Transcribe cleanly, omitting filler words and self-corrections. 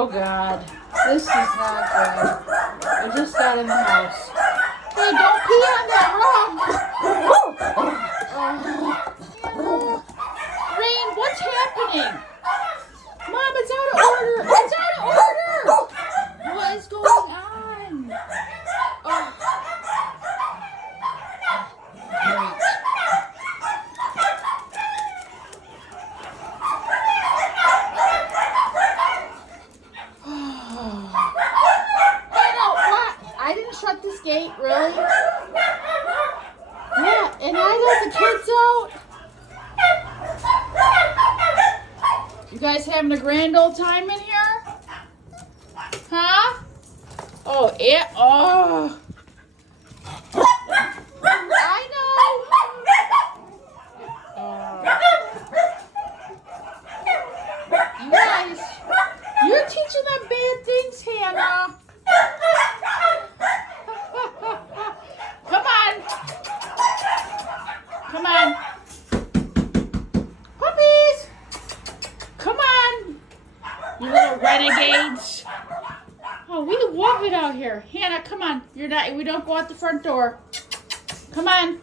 Oh, God. This is not good. I just got in the house. Hey, don't pee on that rock. Rain, what's happening? Mom, it's out of order. It's out of order. What is going on? Oh. Great. I didn't shut this gate, really? Yeah, and I let the kids out. You guys having a grand old time in here? Huh? Oh, it. Oh. I know. You guys, you're teaching them bad things, Hannah. Come on. Come on. Puppies. Come on. You little renegades. Oh, we love it out here. Hannah, come on. We don't go out the front door. Come on.